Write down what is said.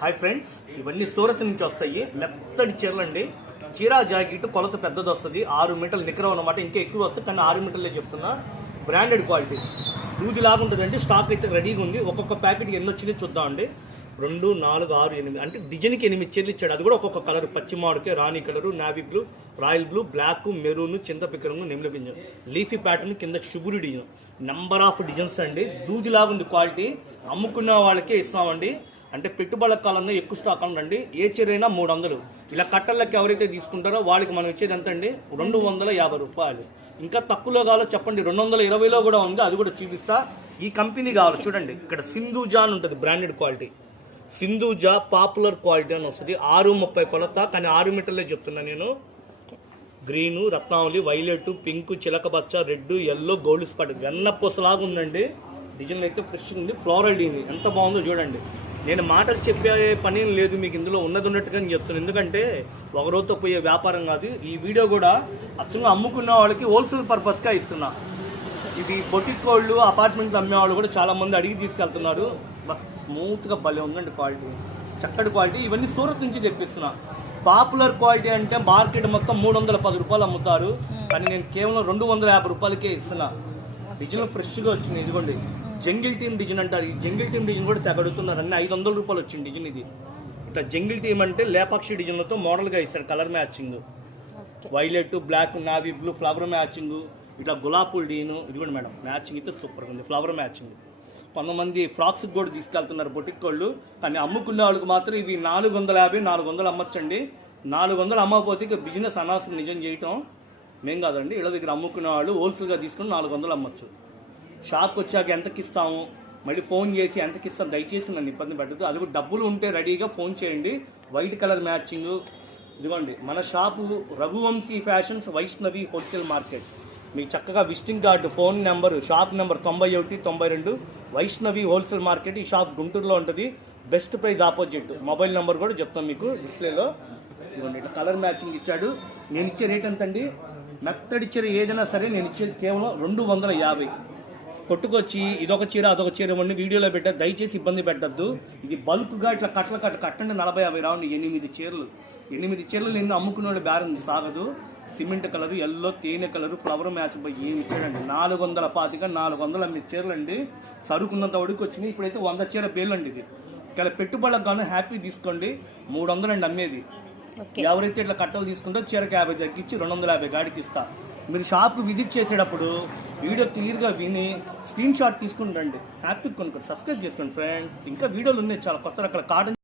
Hi friends, ఇవన్నీ సూరత్ నుంచి వస్తాయి. మెత్తటి చీరలు అండి. చీరా జాకెట్ కొలత పెద్దది వస్తుంది, 6 మీటర్లు నిక్కరం అనమాట. ఇంకా ఎక్కువ వస్తుంది కానీ 6 మీటర్లే చెప్తున్నా. బ్రాండెడ్ క్వాలిటీ దూది లాగా ఉంటుందండి. స్టాక్ అయితే రెడీగా ఉంది. ఒక్కొక్క ప్యాకెట్ ఎన్ని వచ్చినాయి చూద్దామండి. 2, 4, 6, 8 అంటే డిజైన్కి 8 చీరలు ఇచ్చాడు. అది కూడా ఒక్కొక్క కలర్, పచ్చి మామిడికాయ, రాణి colour, navy blue, royal blue, black, maroon, చింతపిక్కరంగు, నెమిలి పింజ, లీఫీ ప్యాటర్న్, కింద sugar design, number of designs అండి. దూదిలాగా ఉంది క్వాలిటీ. అమ్ముకున్న వాళ్ళకే ఇస్తామండి. అంటే పెట్టుబడుల కాలంలో ఎక్కువ స్టాక్ ఉండండి. ఏ చీర అయినా 300. ఇలా కట్టర్లకి ఎవరైతే తీసుకుంటారో వాళ్ళకి మనం ఇచ్చేది ఎంత అండి? 250 రూపాయలు. ఇంకా తక్కువలో కావాలో చెప్పండి, 220లో కూడా ఉంది. అది కూడా చూపిస్తా. ఈ కంపెనీ కావాలి చూడండి. ఇక్కడ సింధూజా అని ఉంటుంది, బ్రాండెడ్ క్వాలిటీ. సింధూజా పాపులర్ క్వాలిటీ అని వస్తుంది. 6.30 కొలత, కానీ 6 మీటర్లే చెప్తున్నా నేను. గ్రీను, రత్నావళి, వైలెట్, పింక్, చిలకబచ్చ, రెడ్, ఎల్లో, గోల్డ్ స్పాట్, వెన్నపూసలాగా ఉందండి. డిజైన్ అయితే ఫ్రెష్ ఉంది. ఫ్లోరల్ డిజైన్ ఎంత బాగుందో చూడండి. నేను మాటలు చెప్పే పని లేదు, మీకు ఇందులో ఉన్నది ఉన్నట్టుగా చెప్తున్నాను. ఎందుకంటే ఒక రోజుతో పోయే వ్యాపారం కాదు. ఈ వీడియో కూడా అచ్చంగా అమ్ముకున్న వాళ్ళకి హోల్సేల్ పర్పస్గా ఇస్తున్నా. ఇది బొటిక్ వాళ్ళు, అపార్ట్మెంట్లు అమ్మేవాళ్ళు కూడా చాలామంది అడిగి తీసుకెళ్తున్నారు. స్మూత్గా భలే ఉందండి క్వాలిటీ, చక్కటి క్వాలిటీ. ఇవన్నీ సూరత్ నుంచి తెప్పిస్తున్నా. పాపులర్ క్వాలిటీ అంటే మార్కెట్ మొత్తం 310 రూపాయలు అమ్ముతారు, కానీ నేను కేవలం 250 రూపాయలకే ఇస్తున్నా. డిజైన్ ఫ్రెష్గా వచ్చింది. ఇదిగోండి, జంగిల్ టీమ్ డిజైన్ అంటారు. ఈ జంగిల్ టీమ్ డిజైన్ కూడా తెగడుతున్నారు. అన్నీ 500 రూపాయలు వచ్చింది డిజైన్. ఇది ఇట్లా జంగిల్ టీమ్ అంటే లేపాక్షి డిజైన్లతో మోడల్గా ఇస్తారు. Colour matching, violet, black, navy blue, flower matching, ఇట్లా గులాబీ డిజైన్. ఇది కూడా మేడం మ్యాచింగ్ అయితే సూపర్గా ఉంది, ఫ్లవర్ మ్యాచింగ్. కొంతమంది ఫ్రాక్స్కి కూడా తీసుకెళ్తున్నారు బొటిక్ వాళ్ళు, కానీ అమ్ముకునే వాళ్ళకి మాత్రం ఇవి 450, 400 అమ్మచ్చండి. 400 అమ్మకపోతే ఇక బిజినెస్ అనాల్సిన నిజం చేయటం మేం కాదండి. ఇళ్ళ దగ్గర అమ్ముకునే వాళ్ళు హోల్సేల్గా తీసుకుని 400 అమ్మచ్చు. షాప్కి వచ్చాక ఎంతకి ఇస్తాము, మళ్ళీ ఫోన్ చేసి ఎంతకి ఇస్తాం, దయచేసి నన్ను ఇబ్బంది పెట్టదు. అది కూడా డబ్బులు ఉంటే రెడీగా ఫోన్ చేయండి. White colour matching. ఇదిగోండి, మన shop Raghuvanshi fashions, Vaishnavi wholesale market. మీకు చక్కగా visiting card, phone number, shop number 9192, Vaishnavi wholesale market. ఈ షాప్ గుంటూరులో ఉంటుంది. Best price opposite. Mobile number కూడా చెప్తాం మీకు డిస్ప్లేలో. ఇదిగోండి, ఇట్లా కలర్ మ్యాచింగ్ ఇచ్చాడు. నేను ఇచ్చే రేట్ ఎంతండి? మెత్తడి చీర ఏదైనా సరే నేను ఇచ్చేది కేవలం 250. కొట్టుకొచ్చి ఇదొక చీర అదొక చీర ఇవ్వండి వీడియోలో పెట్టారు. దయచేసి ఇబ్బంది పెట్టద్దు. ఇది బల్క్గా ఇట్లా కట్టండి. 40-50 రావండి. 8 చీరలు. 8 చీరలు నేను అమ్ముకునే వాళ్ళు బేరం సాగదు. సిమెంట్ కలరు, ఎల్లో, తేనె కలరు, ఫ్లవర్ మ్యాచ్ ఏమి ఇచ్చాడండి. 425, 400 అమ్మే చీరలు అండి. సరుకున్నంత ఉడికి వచ్చినాయి. ఇప్పుడైతే 100 చీర పేర్లు అండి. ఇది ఇలా పెట్టుబడులకు గాను హ్యాపీ తీసుకోండి. 300 అండి అమ్మేది. ఎవరైతే ఇట్లా కట్టలు తీసుకుంటో చీరకి 50 తగ్గించి 250 గాడికి ఇస్తా. మీరు షాప్కి విజిట్ చేసేటప్పుడు వీడియో క్లియర్గా విని స్క్రీన్ షాట్ తీసుకుని రండి. హ్యాపీ కొనుక్కోండి. సబ్స్క్రైబ్ చేసుకోండి ఫ్రెండ్స్. ఇంకా వీడియోలు ఉన్నాయి చాలా కొత్త రకాల కాటన్